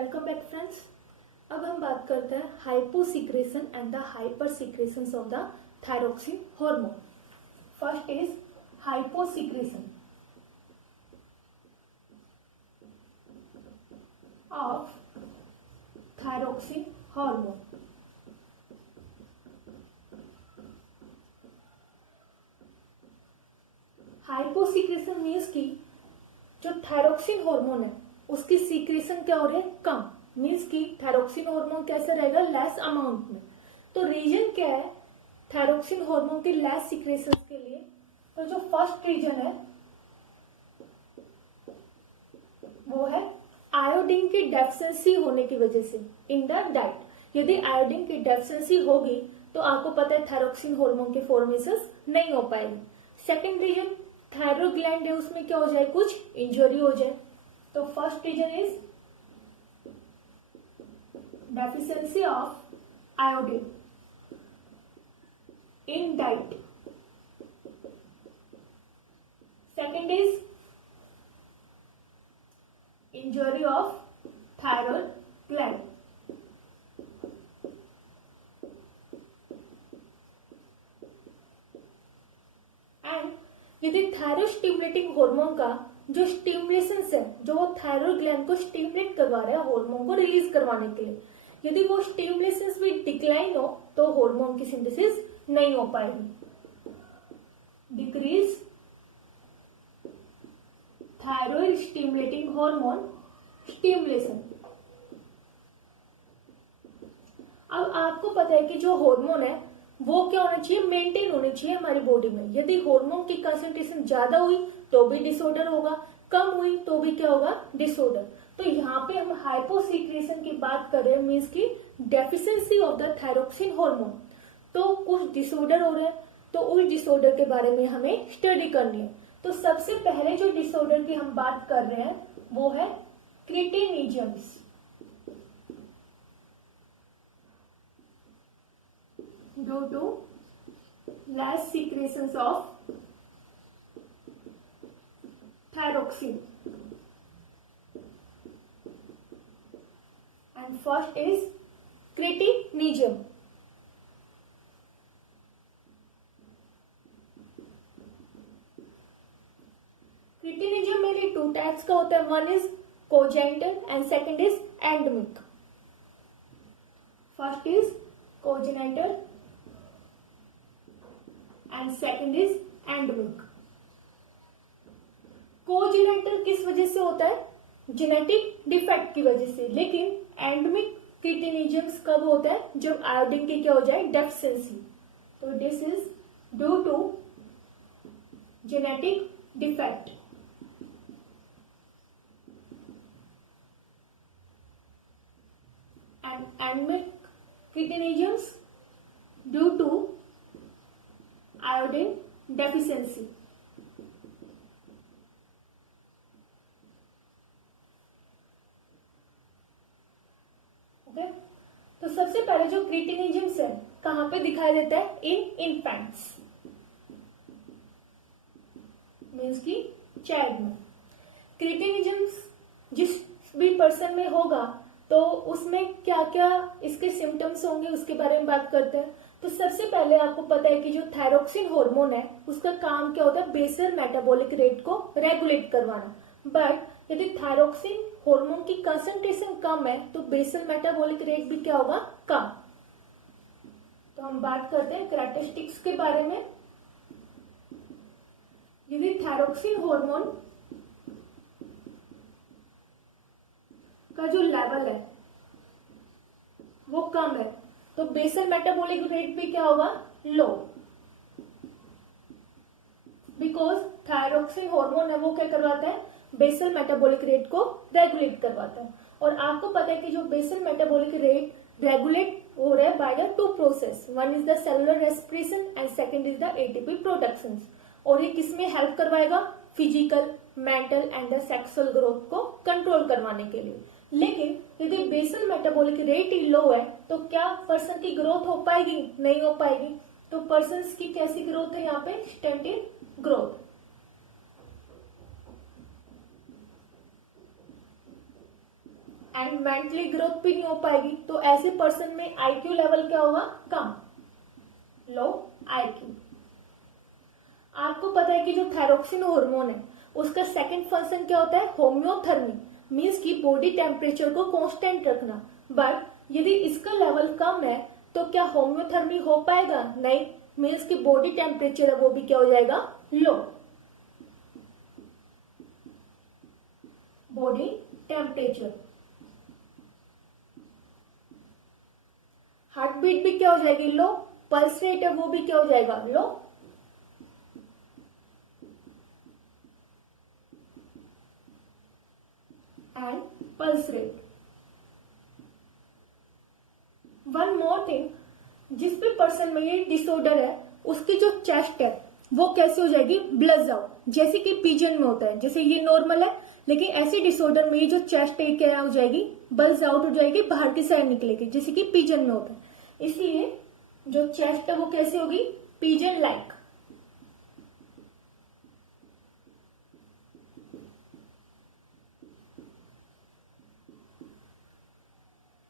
Welcome back friends. अब हम बात करते हैं hyposecretion and the hyper secretion of the thyroxine hormone. First is hyposecretion of thyroxine hormone. Hyposecretion means की जो थायरोक्सिन हार्मोन है उसकी सीक्रेशन क्या हो रही है, कम। मीन्स की थायरोक्सिन हार्मोन कैसे रहेगा, लेस अमाउंट में। तो रीजन क्या है थायरोक्सिन हार्मोन के लेस सीक्रेशन के लिए? तो जो फर्स्ट रीजन है वो है आयोडीन की डेफिशिएंसी होने की वजह से इन द डाइट। यदि आयोडीन की डेफिशिएंसी होगी तो आपको पता है थायरोक्सिन हार्मोन के फॉर्मेशन नहीं हो पाएगी। सेकेंड रीजन थायरोइड ग्लैंड है, उसमें क्या हो जाए, कुछ इंजरी हो जाए। तो first reason is deficiency of iodine in diet. Second is injury of thyroid gland. And यदि थायरोइड स्टिमुलेटिंग हार्मोन का जो स्टिमुलेशन है, जो थायरोइड ग्लैंड को स्टिमुलेट करवा रहा है हार्मोन को रिलीज करवाने के लिए, यदि वो स्टिमुलेशन भी डिक्लाइन हो तो हार्मोन की सिंथेसिस नहीं हो पाएगी। Decrease thyroid stimulating hormone stimulation. अब आपको पता है कि जो हार्मोन है वो क्या होना चाहिए, मेंटेन होनी चाहिए हमारी बॉडी में। यदि हार्मोन की कंसंट्रेशन ज्यादा हुई तो भी डिसऑर्डर होगा, कम हुई तो भी क्या होगा, डिसऑर्डर। तो यहाँ पे हम हाइपोसिक्रेशन की बात कर रहे हैं, मीन्स की deficiency of the thyroxine hormone. तो कुछ डिसऑर्डर हो रहे हैं, तो उस डिसऑर्डर के बारे में हमें स्टडी करनी है। तो सबसे पहले जो डिसऑर्डर की हम बात कर रहे हैं वो है क्रिटिनिजम्स। due to less secretions of thyroxine. And first is cretinism. Cretinism mainly two types का होता है, one is congenital and second is endemic. First is congenital and second is endemic. कोजेनेटल किस वजह से होता है, जेनेटिक डिफेक्ट की वजह से। लेकिन एंडमिक क्रिटिनिजम्स कब होता है, जब आयोडीन की क्या हो जाए, डेफिशिएंसी। तो this is due to genetic defect. And endemic cretinism's due to iodine deficiency. Okay, तो सबसे पहले जो क्रिटिनिजम्स है कहां पे दिखाई देता है, इन इन्फेंट्स, मीन्स की चाइल्ड में। क्रिटिनिजम्स जिस भी पर्सन में होगा तो उसमें क्या क्या इसके सिम्टम्स होंगे उसके बारे में बात करते हैं। तो सबसे पहले आपको पता है कि जो थायरोक्सिन हार्मोन है उसका काम क्या होता है, बेसल मेटाबॉलिक रेट को रेगुलेट करवाना। बट यदि थायरोक्सिन हार्मोन की कंसंट्रेशन कम है तो बेसल मेटाबॉलिक रेट भी क्या होगा, कम। तो हम बात करते हैं कैरेक्टरिस्टिक्स के बारे में। यदि थायरोक्सिन हार्मोन का जो लेवल है वो कम है तो बेसल मेटाबॉलिक रेट भी क्या होगा, लो। बिकॉज थायरोक्सिन हार्मोन है वो क्या करवाता है, बेसल मेटाबॉलिक रेट को रेगुलेट करवाता है। और आपको पता है कि जो बेसल मेटाबॉलिक रेट रेगुलेट हो रहा है by the two process, one is the cellular respiration and second is the ATP production. और ये किसमें हेल्प करवाएगा, physical, mental and the sexual growth को कंट्रोल करवाने के लिए। लेकिन यदि बेसल मेटाबॉलिक रेट ही लो है तो क्या पर्सन की ग्रोथ हो पाएगी, नहीं हो पाएगी। तो पर्सन की कैसी ग्रोथ है यहाँ पे, stunted growth. And mentally growth भी नहीं हो पाएगी, तो ऐसे पर्सन में आईक्यू लेवल क्या होगा, कम, लो आईक्यू। आपको पता है कि जो थायरोक्सिन हार्मोन है उसका सेकंड फंक्शन क्या होता है, होम्योथर्मी, मीन्स की बॉडी टेम्परेचर को कांस्टेंट रखना। बट यदि इसका लेवल कम है तो क्या होम्योथर्मी हो पाएगा, नहीं, मीन्स की बॉडी टेम्परेचर है वो भी क्या हो जाएगा, लो, बॉडी टेम्परेचर। हार्ट बीट भी क्या हो जाएगी, लो, पल्स रेट है वो भी क्या हो जाएगा, low. And pulse rate. One more thing, जिस भी पर्सन में ये डिसऑर्डर है उसकी जो चेस्ट है वो कैसे हो जाएगी, ब्लज आउट, जैसे कि पीजन में होता है। जैसे ये नॉर्मल है, लेकिन ऐसे डिसऑर्डर में ये जो चेस्ट है क्या हो जाएगी, बल्ज आउट हो जाएगी, बाहर की साइड निकलेगी, जैसे कि पीजन में होता है। इसलिए जो चेस्ट है वो कैसे होगी, पीजन लाइक।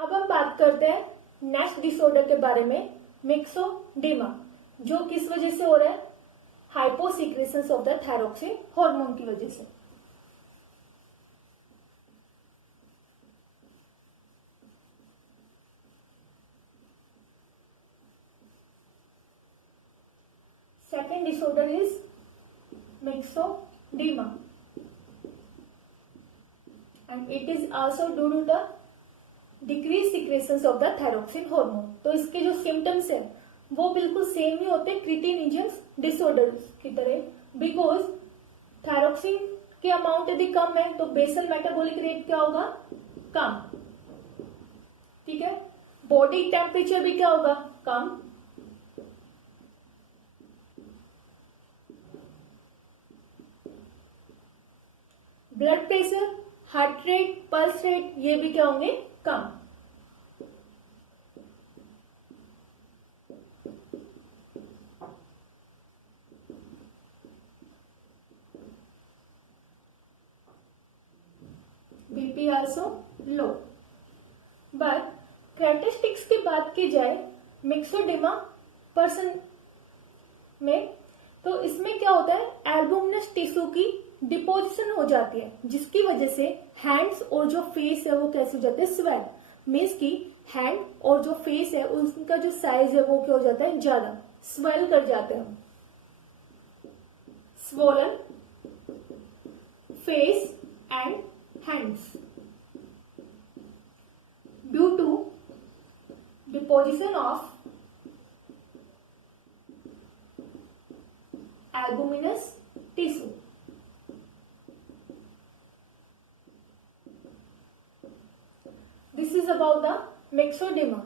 अब हम बात करते हैं नेक्स्ट डिसऑर्डर के बारे में, मिक्सोडेमा, जो किस वजह से हो रहा है, hyposecretion of the thyroxine hormone की वजह से। Second disorder is myxoedema and it is also due to the decrease secretion of the thyroxine hormone. तो इसके जो सिम्टम्स है वो बिल्कुल सेम ही होते क्रिटिनिजस डिसऑर्डर की तरह, बिकॉज थायरोक्सिन के अमाउंट यदि कम है तो बेसल मेटाबॉलिक रेट क्या होगा, कम, ठीक है। बॉडी टेम्परेचर भी क्या होगा, कम। Blood pressure, heart rate, pulse rate ये भी क्या होंगे, कम। BP also low. But characteristics की बात की जाए मिक्सोडेमा पर्सन में, तो इसमें क्या होता है, एल्बुमिनस टिश्यू की डिपोजिशन हो जाती है, जिसकी वजह से हैंड्स और जो फेस है वो कैसे हो जाते हैं, स्वेल, मीन्स की हैंड और जो फेस है उनका जो साइज है वो क्या हो जाता है, ज्यादा स्वेल कर जाते हैं। Swollen face and hands due to deposition of albuminous tissue. This is about the myxoedema.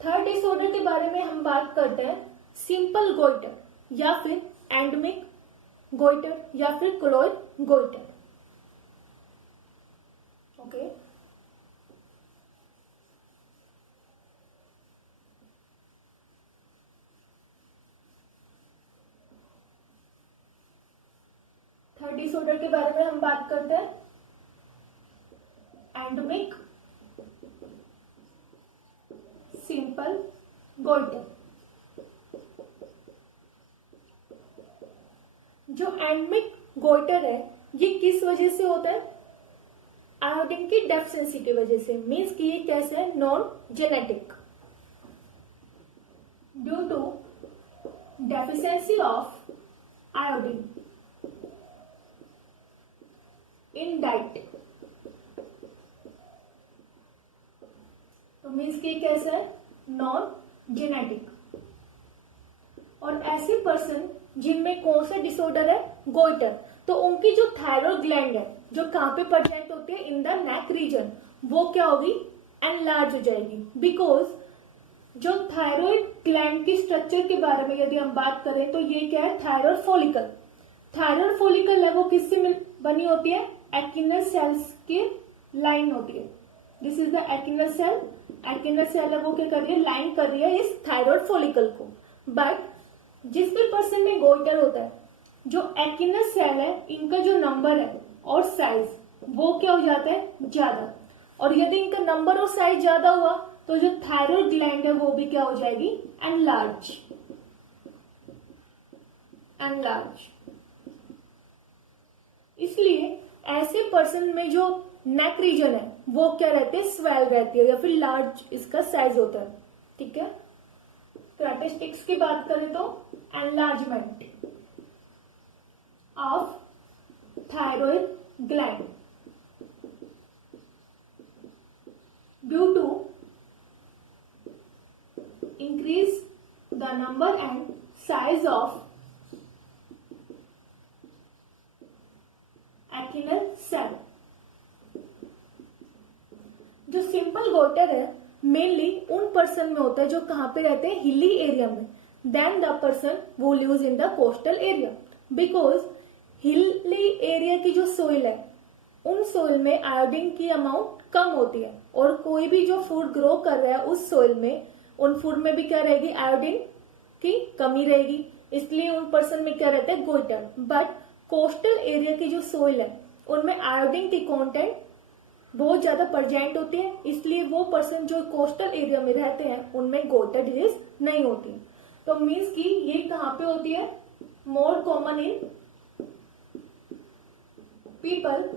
Third disorder के बारे में हम बात करते हैं, सिंपल गोइटर या फिर एंडमिक गोइटर या फिर colloid goitre. Okay, third disorder के बारे में हम बात करते हैं, एंडमिक सिंपल गोइटर। जो एंडमिक गोइटर है ये किस वजह से होता है, आयोडीन की डेफिशिएंसी की वजह से, मीन्स कि ये कैसे है, non genetic, due to deficiency of iodine in diet. तो मीन्स कि कैसे है, नॉन जेनेटिक। और ऐसे पर्सन जिनमें कौन सा डिसऑर्डर है, गोइटर, तो उनकी जो थायराइड ग्लैंड है जो कहां पे प्रेजेंट होती है, इन द नेक रीजन, वो क्या होगी, एनलार्ज हो जाएगी। बिकॉज जो थायराइड ग्लैंड की स्ट्रक्चर के बारे में यदि हम बात करें तो ये क्या है, थायराइड फॉलिकल। थायराइड फॉलिकल है वो किससे बनी होती है, एक्टिनल सेल्स की लाइन होती है। This is the actinal cell. Actinal cell है वो क्या कर रही है, लाइन कर रही है इस थायराइड फॉलिकल को। बट जिस भी पर्सन में गोइटर होता है, जो एक्टिनल सेल है इनका जो नंबर है और साइज वो क्या हो जाता है, ज्यादा। और यदि इनका नंबर और साइज ज्यादा हुआ तो जो थायराइड ग्लैंड है वो भी क्या हो जाएगी, एनलार्ज। इसलिए ऐसे पर्सन में जो नेक रीजन है वो क्या रहते हैं, स्वेल रहती है या फिर लार्ज इसका साइज होता है। ठीक है, कैरेक्टरिस्टिक्स की बात करें तो enlargement of thyroid gland due to increase the number and size of acinal cell। जो सिंपल गोइटर है मेनली उन पर्सन में होता है जो कहां पे रहते हैं, हिली एरिया में, देन द पर्सन वो lives in the coastal area. Because hilly area की जो सोइल है उन सोइल में आयोडीन की अमाउंट कम होती है और कोई भी जो फूड ग्रो कर रहा है उस सोइल में, उन फूड में भी क्या रहेगी, आयोडीन की कमी रहेगी, इसलिए उन पर्सन में क्या रहता है, गोइटर। बट कोस्टल एरिया की जो सोइल है उनमें आयोडीन की कंटेंट बहुत ज्यादा प्रेजेंट होती है, इसलिए वो पर्सन जो कोस्टल एरिया में रहते हैं उनमें गोइटर डिजीज नहीं होती। तो मीन्स कि ये कहां पे होती है, more common in people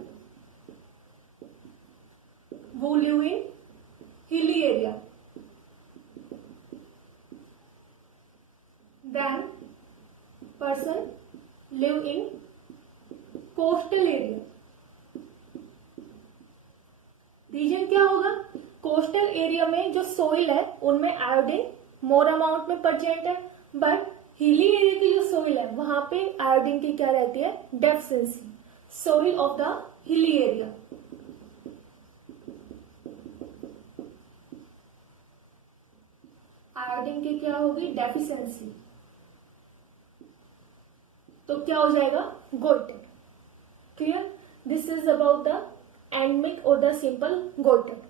who live in hilly area than person live in coastal area। Reason क्या होगा, कोस्टल एरिया में जो सोइल है उनमें आयोडीन मोर अमाउंट में प्रेजेंट है, बट हिली एरिया की जो सोइल है वहां पे आयोडीन की क्या रहती है, deficiency. Soil of the hilly area, iodine की क्या होगी, डेफिशिएंसी, तो क्या हो जाएगा, goitre. Clear, this is about the endemic और द सिंपल गोइटर।